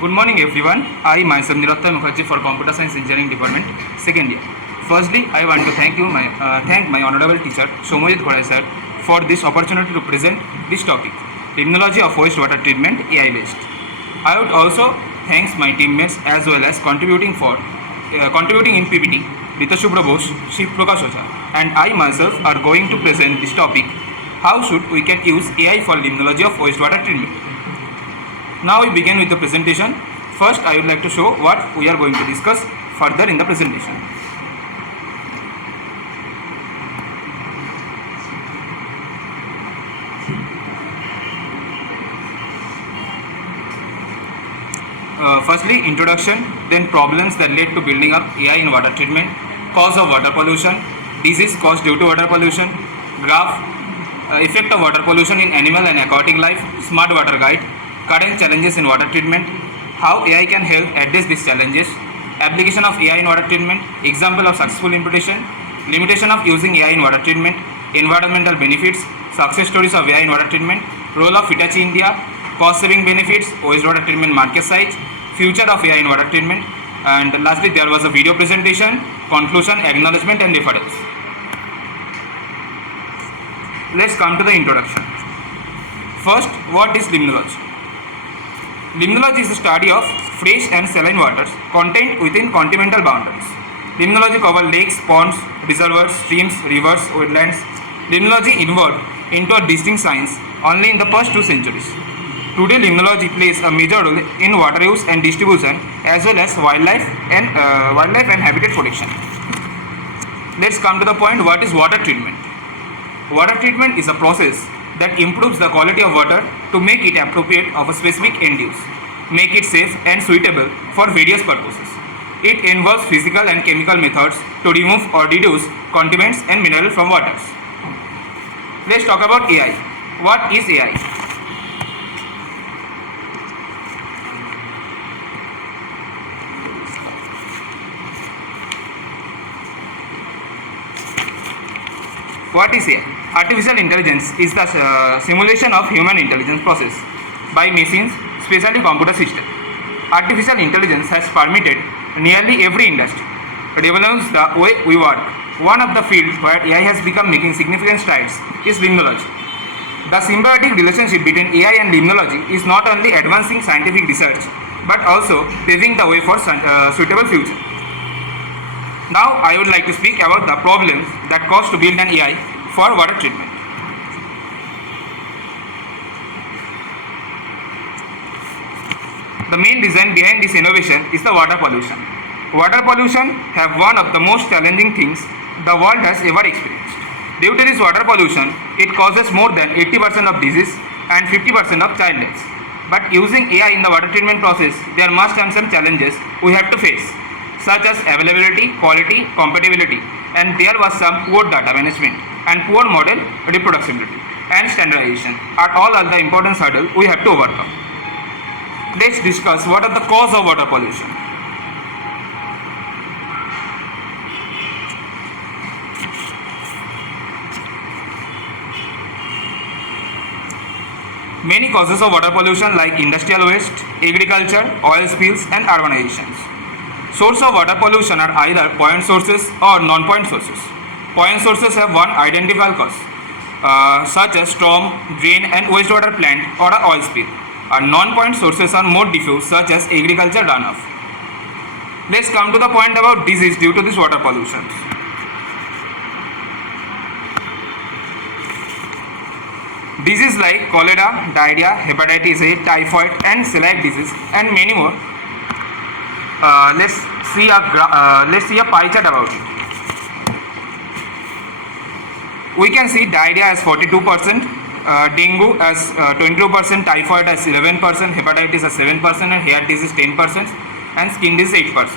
Good morning everyone. I myself Nirathay Mukherjee for Computer Science Engineering Department, second year. Firstly, I want to thank my honorable teacher Somojit Ghore sir for this opportunity to present this topic, Limnology of Wastewater Treatment AI based. I would also thanks my teammates as well as contributing in PPT, Rita Shubhra Bose, Shiv Prakash Oza, and I myself are going to present this topic, how should we can use AI for limnology of wastewater treatment. Now we begin with the presentation. First, I would like to show what we are going to discuss further in the presentation. Firstly, introduction, then problems that led to building up AI in water treatment, cause of water pollution, disease caused due to water pollution, graph, effect of water pollution in animal and aquatic life, smart water guide, current challenges in water treatment, how AI can help address these challenges, application of AI in water treatment, example of successful implementation, limitation of using AI in water treatment, environmental benefits, success stories of AI in water treatment, role of Hitachi India, cost saving benefits, wastewater treatment market size, future of AI in water treatment, and lastly there was a video presentation, conclusion, acknowledgement and reference. Let's come to the introduction. First, what is limnology? Limnology is the study of fresh and saline waters contained within continental boundaries. Limnology covers lakes, ponds, reservoirs, streams, rivers, wetlands. Limnology evolved into a distinct science only in the first 2 centuries. Today, limnology plays a major role in water use and distribution as well as wildlife and habitat protection. Let's come to the point, what is water treatment? Water treatment is a process that improves the quality of water to make it appropriate of a specific end use, make it safe and suitable for various purposes. It involves physical and chemical methods to remove or reduce contaminants and minerals from waters. Let's talk about AI. What is AI? What is AI? Artificial intelligence is the simulation of human intelligence process by machines, especially computer systems. Artificial intelligence has permeated nearly every industry, revolutes the way we work. One of the fields where AI has become making significant strides is limnology. The symbiotic relationship between AI and limnology is not only advancing scientific research but also paving the way for suitable future. Now I would like to speak about the problems that cause to build an AI for water treatment. The main reason behind this innovation is the water pollution. Water pollution have one of the most challenging things the world has ever experienced. Due to this water pollution, it causes more than 80% of disease and 50% of child deaths. But using AI in the water treatment process, there must have some challenges we have to face, such as availability, quality, compatibility, and there was some poor data management and poor model reproducibility and standardization are all the important hurdles we have to overcome. Let's discuss what are the causes of water pollution. Many causes of water pollution like industrial waste, agriculture, oil spills and urbanizations. Sources of water pollution are either point sources or non-point sources. Point sources have one identifiable cause, such as storm, drain and wastewater plant or an oil spill. Non-point sources are more diffuse, such as agriculture runoff. Let's come to the point about disease due to this water pollution. Diseases like cholera, diarrhea, hepatitis A, typhoid and celiac disease and many more. Let's see a pie chart about it. We can see diarrhea as 42%, dengue as 22%, typhoid as 11%, hepatitis as 7% and hair disease 10% and skin disease 8%.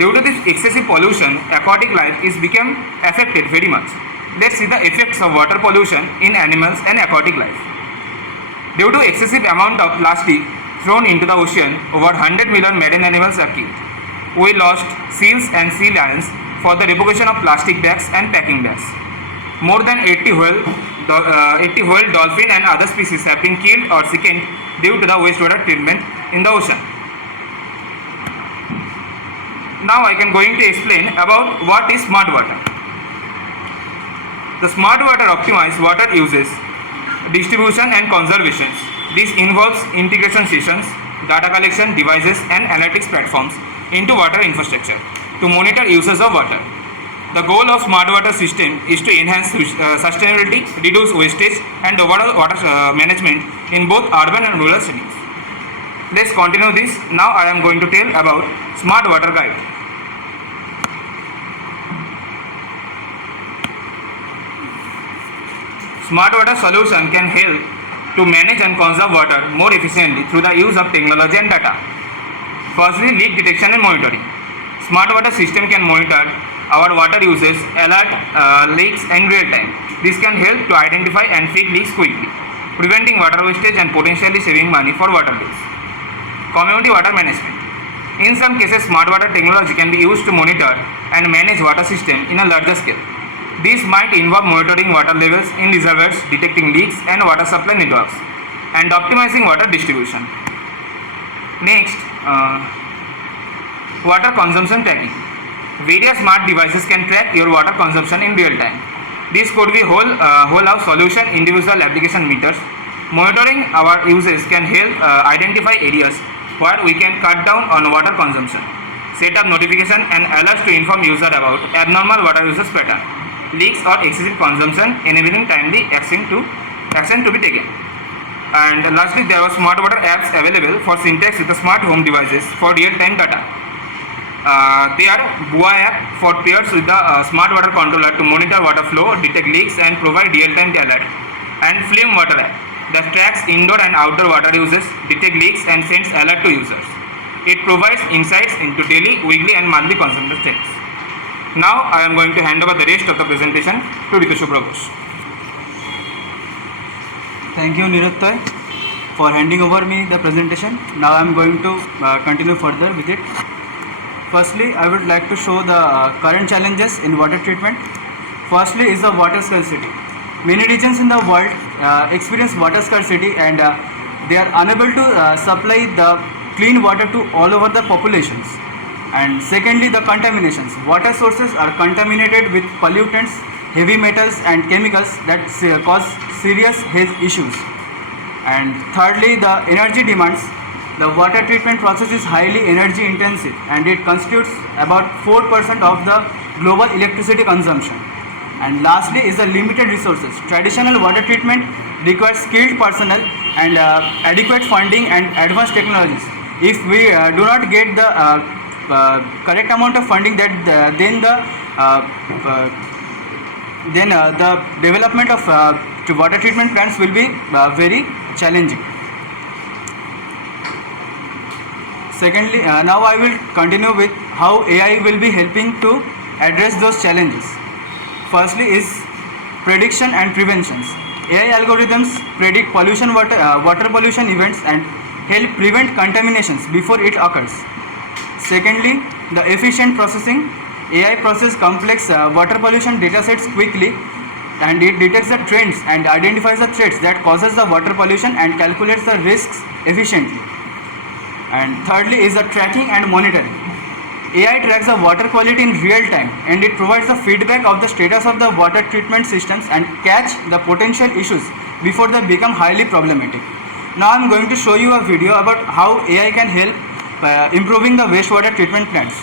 Due to this excessive pollution, aquatic life is become affected very much. Let's see the effects of water pollution in animals and aquatic life. Due to excessive amount of plastic thrown into the ocean, over 100 million marine animals are killed. We lost seals and sea lions for the revocation of plastic bags and packing bags. More than 80 whale, dolphin and other species have been killed or sickened due to the wastewater treatment in the ocean. Now I can going to explain about what is smart water. The smart water optimizes water uses, distribution and conservation. This involves integration sessions, data collection devices and analytics platforms into water infrastructure to monitor uses of water. The goal of smart water system is to enhance sustainability, reduce wastage and overall water management in both urban and rural settings. Let's continue this. Now I am going to tell about smart water guide. Smart water solution can help to manage and conserve water more efficiently through the use of technology and data. Firstly, leak detection and monitoring. Smart water system can monitor our water uses, alert leaks in real time. This can help to identify and fix leaks quickly, preventing water wastage and potentially saving money for water bills. Community water management. In some cases, smart water technology can be used to monitor and manage water system in a larger scale. This might involve monitoring water levels in reservoirs, detecting leaks and water supply networks, and optimizing water distribution. Next, water consumption tracking. Various smart devices can track your water consumption in real time. This could be whole house solution, individual application meters. Monitoring our uses can help identify areas where we can cut down on water consumption. Set up notification and alerts to inform user about abnormal water usage pattern, leaks or excessive consumption, enabling timely action to be taken. And lastly, there are smart water apps available for syntax with the smart home devices for real-time data. They are BUA app for pairs with the smart water controller to monitor water flow, detect leaks and provide real-time alert, and Flame water app that tracks indoor and outdoor water uses, detect leaks and sends alert to users. It provides insights into daily, weekly and monthly consumption trends. Now I am going to hand over the rest of the presentation to Ritushu Prabhush. Thank you, Niruttay, for handing over me the presentation. Now I am going to continue further with it. Firstly, I would like to show the current challenges in water treatment. Firstly is the water scarcity. Many regions in the world experience water scarcity and they are unable to supply the clean water to all over the populations. And secondly, the contaminations. Water sources are contaminated with pollutants, heavy metals and chemicals that cause serious health issues. And thirdly, the energy demands. The water treatment process is highly energy intensive and it constitutes about 4% of the global electricity consumption. And lastly is the limited resources. Traditional water treatment requires skilled personnel and adequate funding and advanced technologies. If we do not get the correct amount of funding, then the development of water treatment plants will be very challenging. Secondly, now I will continue with how AI will be helping to address those challenges. Firstly is prediction and preventions. AI algorithms predict water pollution events and help prevent contaminations before it occurs. Secondly, the efficient processing. AI processes complex water pollution datasets quickly and it detects the trends and identifies the threats that causes the water pollution and calculates the risks efficiently. And thirdly is the tracking and monitoring. AI tracks the water quality in real time and it provides the feedback of the status of the water treatment systems and catch the potential issues before they become highly problematic. Now I am going to show you a video about how AI can help improving the wastewater treatment plants.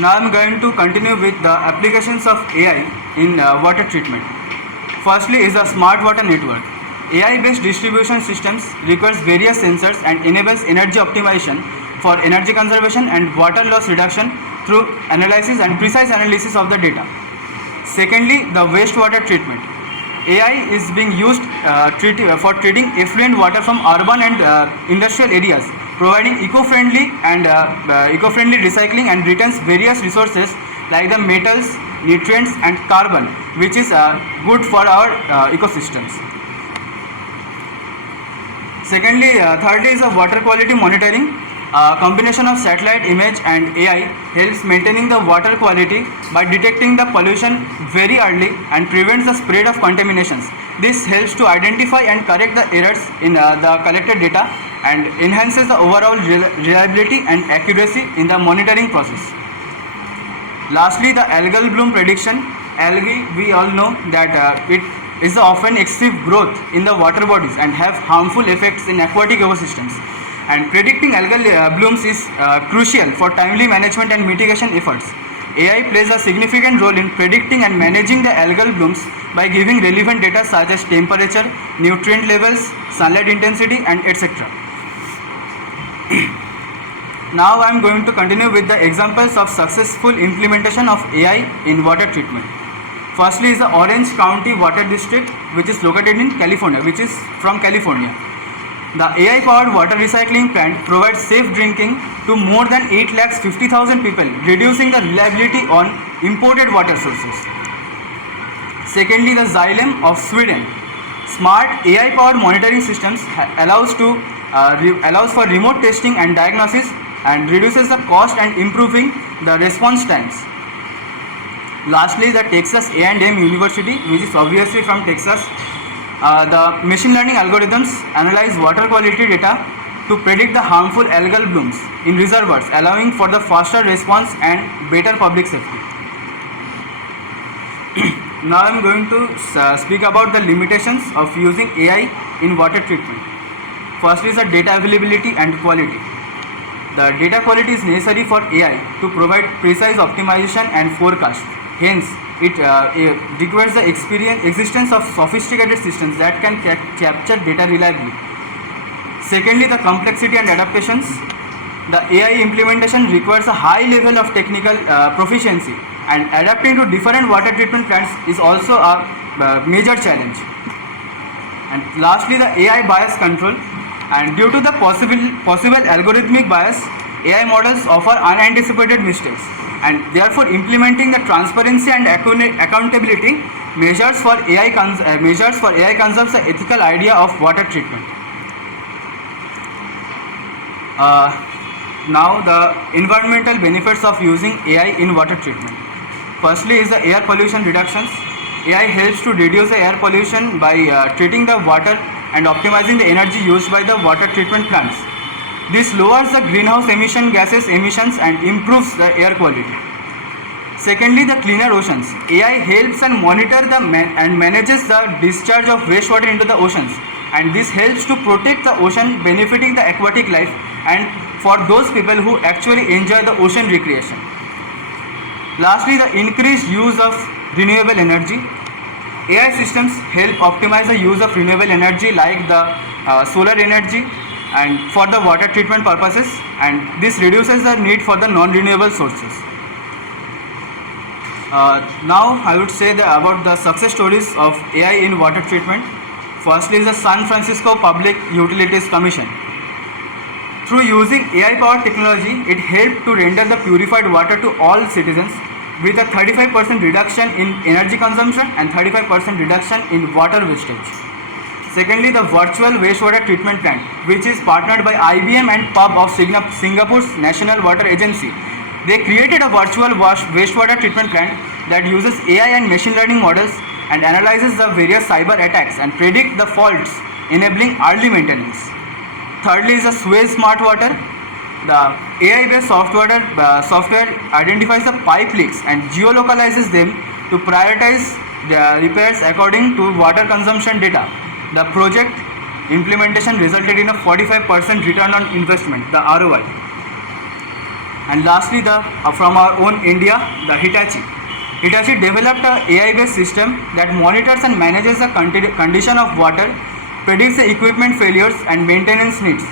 Now I am going to continue with the applications of AI in water treatment. Firstly is the smart water network. AI-based distribution systems requires various sensors and enables energy optimization for energy conservation and water loss reduction through analysis and precise analysis of the data. Secondly, the wastewater treatment. AI is being used for treating effluent water from urban and industrial areas, providing eco-friendly recycling and retains various resources like the metals, nutrients and carbon, which is good for our ecosystems. Thirdly is water quality monitoring. A combination of satellite image and AI helps maintaining the water quality by detecting the pollution very early and prevents the spread of contaminations. This helps to identify and correct the errors in the collected data and enhances the overall reliability and accuracy in the monitoring process. Lastly, the algal bloom prediction. Algae, we all know that it is often excessive growth in the water bodies and have harmful effects in aquatic ecosystems. And predicting algal blooms is crucial for timely management and mitigation efforts. AI plays a significant role in predicting and managing the algal blooms by giving relevant data such as temperature, nutrient levels, sunlight intensity, and etc. Now I am going to continue with the examples of successful implementation of AI in water treatment. Firstly is the Orange County Water District, which is located in California, which is from California. The AI-powered water recycling plant provides safe drinking to more than 8,50,000 people, reducing the reliability on imported water sources. Secondly, the Xylem of Sweden. Smart AI-powered monitoring systems allows for remote testing and diagnosis and reduces the cost and improving the response times. Lastly, the Texas A&M University, which is obviously from Texas. The machine learning algorithms analyze water quality data to predict the harmful algal blooms in reservoirs, allowing for the faster response and better public safety. Now I am going to speak about the limitations of using AI in water treatment. First is the data availability and quality. The data quality is necessary for AI to provide precise optimization and forecast. Hence, it requires the existence of sophisticated systems that can capture data reliably. Secondly, the complexity and adaptations. The AI implementation requires a high level of technical proficiency, and adapting to different water treatment plants is also a major challenge. And lastly, the AI bias control. And due to the possible algorithmic bias, AI models offer unanticipated mistakes, and therefore implementing the transparency and accountability measures for AI conserves the ethical idea of water treatment. Now the environmental benefits of using AI in water treatment. Firstly is the air pollution reductions. AI helps to reduce the air pollution by treating the water and optimizing the energy used by the water treatment plants. This lowers the greenhouse gases emissions and improves the air quality. Secondly, the cleaner oceans. AI helps and monitor and manages the discharge of wastewater into the oceans, and this helps to protect the ocean, benefiting the aquatic life and for those people who actually enjoy the ocean recreation. Lastly, the increased use of renewable energy. AI systems help optimize the use of renewable energy like the solar energy and for the water treatment purposes, and this reduces the need for the non-renewable sources. Now I would say about the success stories of AI in water treatment. Firstly is the San Francisco Public Utilities Commission. Through using AI-powered technology, it helped to render the purified water to all citizens with a 35% reduction in energy consumption and 35% reduction in water wastage. Secondly, the virtual wastewater treatment plant, which is partnered by IBM and PUB of Singapore's National Water Agency. They created a virtual wastewater treatment plant that uses AI and machine learning models and analyzes the various cyber attacks and predict the faults, enabling early maintenance. Thirdly is the Suez Smart Water. The AI-based software identifies the pipe leaks and geolocalizes them to prioritize the repairs according to water consumption data. The project implementation resulted in a 45% return on investment, the ROI. And lastly, from our own India, the Hitachi. Hitachi developed an AI-based system that monitors and manages the condition of water predicts the equipment failures and maintenance needs.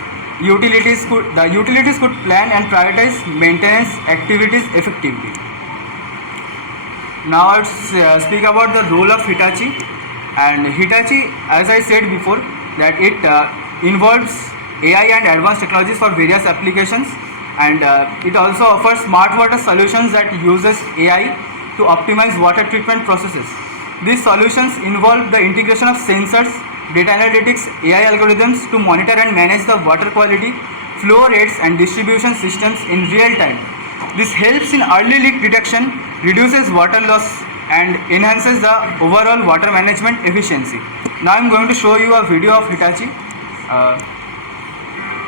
The utilities could plan and prioritize maintenance activities effectively. Now I'll speak about the role of Hitachi. And Hitachi, as I said before, that it involves AI and advanced technologies for various applications, and it also offers smart water solutions that uses AI to optimize water treatment processes. These solutions involve the integration of sensors, data analytics, AI algorithms to monitor and manage the water quality, flow rates and distribution systems in real time. This helps in early leak detection, reduces water loss and enhances the overall water management efficiency. Now I am going to show you a video of Hitachi.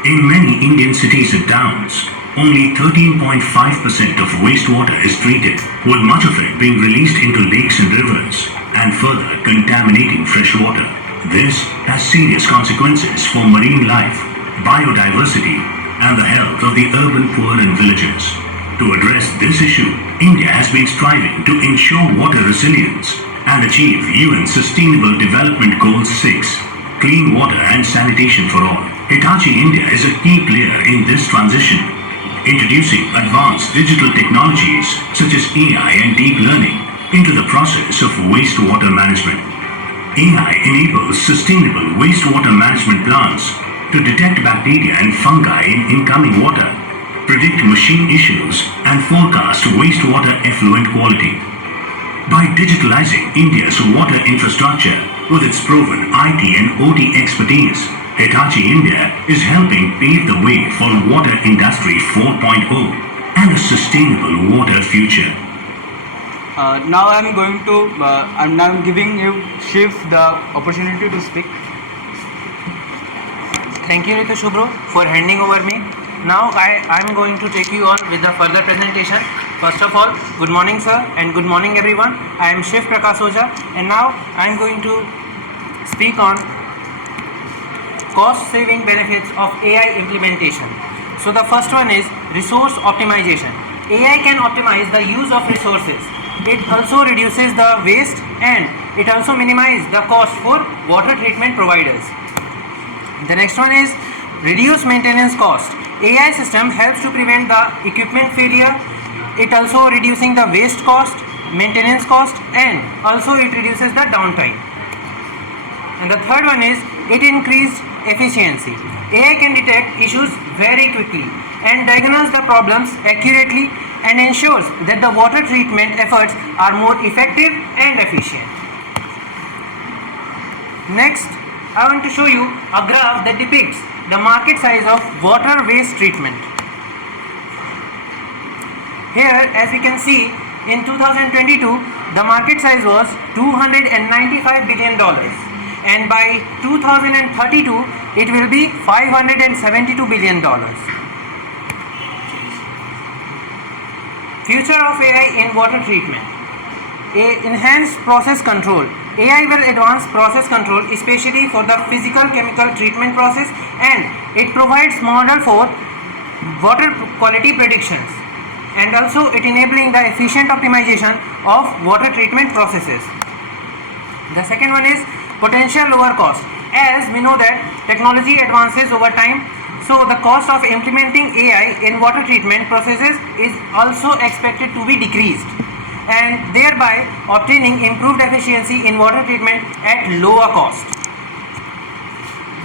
In many Indian cities and towns, only 13.5% of wastewater is treated, with much of it being released into lakes and rivers and further contaminating fresh water. This has serious consequences for marine life, biodiversity, and the health of the urban poor and villagers. To address this issue, India has been striving to ensure water resilience and achieve UN Sustainable Development Goal 6, clean water and sanitation for all. Hitachi India is a key player in this transition, introducing advanced digital technologies such as AI and deep learning into the process of wastewater management. AI enables sustainable wastewater management plants to detect bacteria and fungi in incoming water, predict machine issues, and forecast wastewater effluent quality. By digitalizing India's water infrastructure with its proven IT and OT expertise, Hitachi India is helping pave the way for Water Industry 4.0 and a sustainable water future. Now I'm giving you Shiv the opportunity to speak. Thank you, Ritu Shubro, for handing over me. Now I'm going to take you on with the further presentation. First of all, good morning sir and good morning everyone. I am Shiv Prakash Oja and now I'm going to speak on cost saving benefits of AI implementation. So the first one is resource optimization. AI can optimize the use of resources. It also reduces the waste and it also minimizes the cost for water treatment providers. The next one is reduce maintenance cost. AI system helps to prevent the equipment failure. It also reducing the waste cost, maintenance cost, and also it reduces the downtime. And the third one is it increased efficiency. AI can detect issues very quickly and diagnose the problems accurately and ensures that the water treatment efforts are more effective and efficient. Next, I want to show you a graph that depicts the market size of water waste treatment. Here, as we can see, in 2022, the market size was $295 billion. And by 2032 it will be $572 billion. Future of AI in water treatment. Enhanced process control. AI will advance process control especially for the physical chemical treatment process, and it provides model for water quality predictions, and also it enabling the efficient optimization of water treatment processes. The second one is potential lower cost. As we know that technology advances over time, so the cost of implementing AI in water treatment processes is also expected to be decreased, and thereby obtaining improved efficiency in water treatment at lower cost.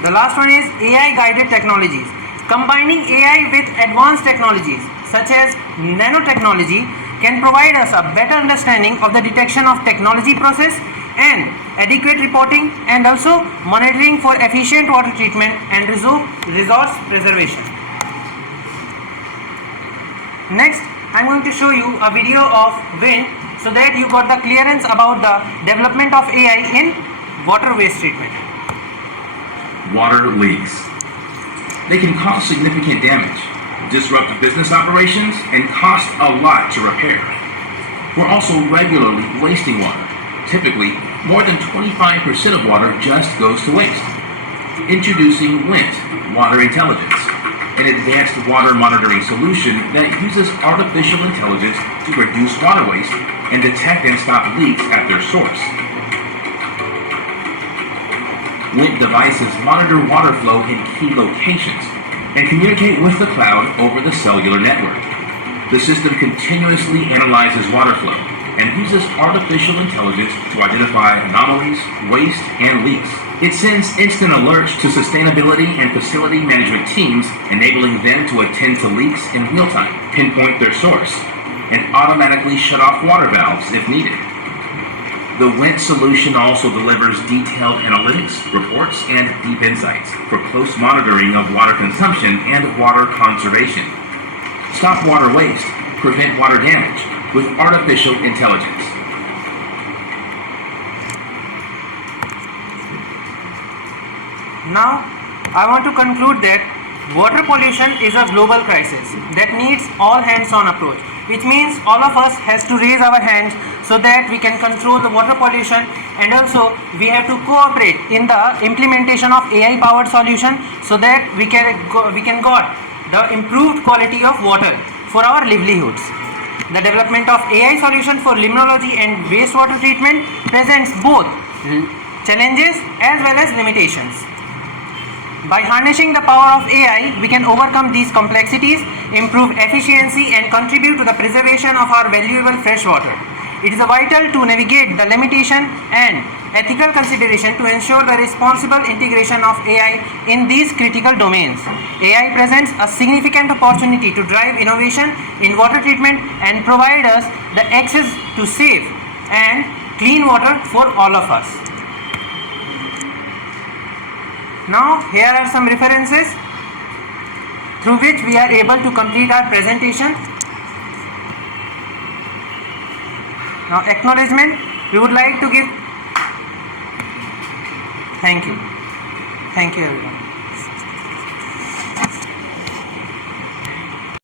The last one is AI guided technologies. Combining AI with advanced technologies such as nanotechnology can provide us a better understanding of the detection of technology process and adequate reporting, and also monitoring for efficient water treatment and resource preservation. Next, I am going to show you a video of wind so that you got the clearance about the development of AI in water waste treatment. Water leaks. They can cause significant damage, disrupt business operations, and cost a lot to repair. We're also regularly wasting water. Typically, more than 25% of water just goes to waste. Introducing WINT, Water Intelligence, an advanced water monitoring solution that uses artificial intelligence to reduce water waste and detect and stop leaks at their source. WINT devices monitor water flow in key locations and communicate with the cloud over the cellular network. The system continuously analyzes water flow and uses artificial intelligence to identify anomalies, waste, and leaks. It sends instant alerts to sustainability and facility management teams, enabling them to attend to leaks in real time, pinpoint their source, and automatically shut off water valves if needed. The WINT solution also delivers detailed analytics, reports, and deep insights for close monitoring of water consumption and water conservation. Stop water waste, prevent water damage with artificial intelligence. Now, I want to conclude that water pollution is a global crisis that needs all hands-on approach, which means all of us has to raise our hands so that we can control the water pollution, and also we have to cooperate in the implementation of AI powered solution so that we can got the improved quality of water for our livelihoods. The development of AI solution for limnology and wastewater treatment presents both challenges as well as limitations. By harnessing the power of AI, we can overcome these complexities, improve efficiency, and contribute to the preservation of our valuable fresh water. It is vital to navigate the limitation and ethical consideration to ensure the responsible integration of AI in these critical domains. AI presents a significant opportunity to drive innovation in water treatment and provide us the access to safe and clean water for all of us. Now, here are some references through which we are able to complete our presentation. Now, acknowledgement, we would like to give. Thank you. Thank you, everyone.